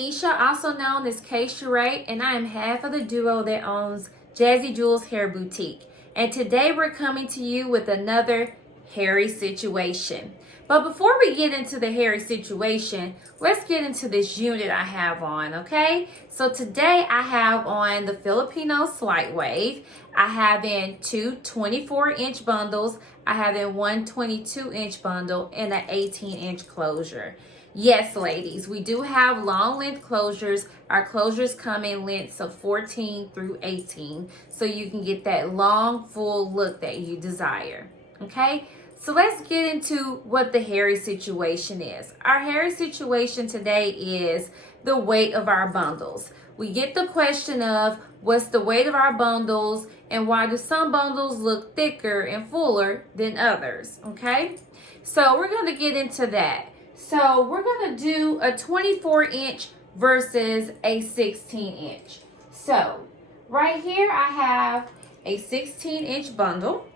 Tanisha, also known as K Sheree, and I am half of the duo that owns Jazzy Jewelz Hair Boutique. And today we're coming to you with another hairy situation. But before we get into the hairy situation, let's get into this unit I have on, okay? So today I have on the Filipino Slight Wave. I have in two 24-inch bundles. I have in one 22-inch bundle and an 18-inch closure. Yes, ladies, we do have long length closures. Our closures come in lengths of 14 through 18, so you can get that long, full look that you desire, okay? So let's get into what the hairy situation is. Our hairy situation today is the weight of our bundles. We get the question of what's the weight of our bundles and why do some bundles look thicker and fuller than others, okay? So we're going to get into that. So we're going to do a 24-inch versus a 16-inch. So right here I have a 16-inch bundle,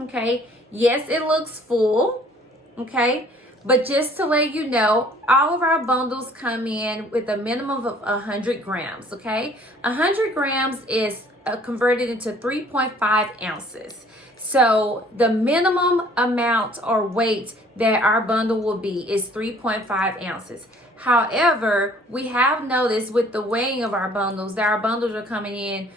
okay? Yes, it looks full, okay? But just to let you know, all of our bundles come in with a minimum of 100 grams, okay? 100 grams is converted into 3.5 ounces. So the minimum amount or weight that our bundle will be is 3.5 ounces. However, we have noticed with the weighing of our bundles that our bundles are coming in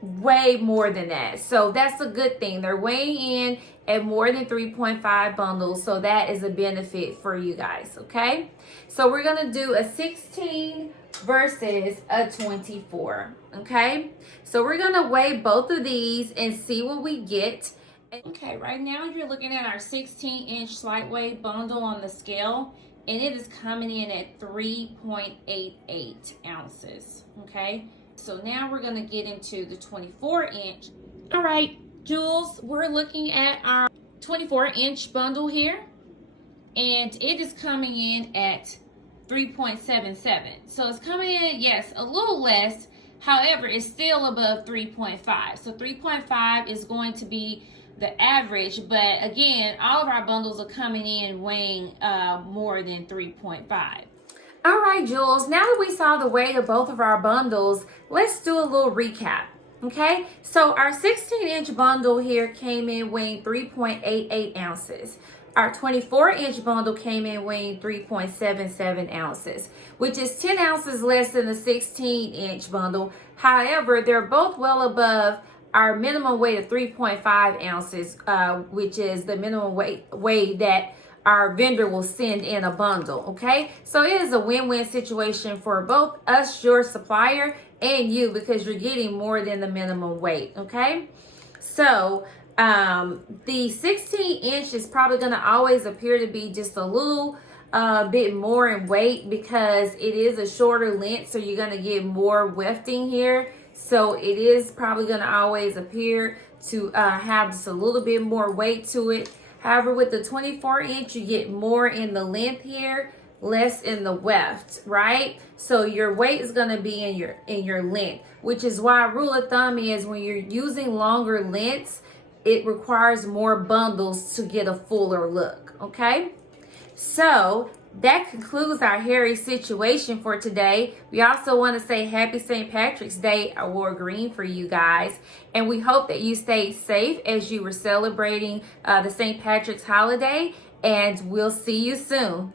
way more than that. So that's a good thing. They're weighing in at more than 3.5 bundles. So that is a benefit for you guys, okay? So we're going to do a 16 versus a 24, okay? So we're going to weigh both of these and see what we get. Okay, right now you're looking at our 16-inch slight weight bundle on the scale, and it is coming in at 3.88 ounces, okay? So now we're going to get into the 24-inch. All right, Jewelz, we're looking at our 24-inch bundle here, and it is coming in at 3.77. So it's coming in, yes, a little less. However, it's still above 3.5. So 3.5 is going to be the average, but again, all of our bundles are coming in weighing more than 3.5. All right, Jewelz, now that we saw the weight of both of our bundles, let's do a little recap, okay? So our 16-inch bundle here came in weighing 3.88 ounces. Our 24-inch bundle came in weighing 3.77 ounces, which is 10 ounces less than the 16-inch bundle. However, they're both well above our minimum weight of 3.5 ounces, which is the minimum weight that our vendor will send in a bundle, okay? So it is a win-win situation for both us, your supplier, and you, because you're getting more than the minimum weight, okay? So the 16-inch is probably going to always appear to be just a little bit more in weight because it is a shorter length, so you're going to get more wefting here. So it is probably going to always appear to have just a little bit more weight to it. However, with the 24-inch, you get more in the length here, less in the weft, right? So your weight is going to be in your length, which is why rule of thumb is when you're using longer lengths, it requires more bundles to get a fuller look, okay? So that concludes our hairy situation for today. We also want to say happy St. Patrick's Day. I wore green for you guys. And we hope that you stayed safe as you were celebrating the St. Patrick's holiday. And we'll see you soon.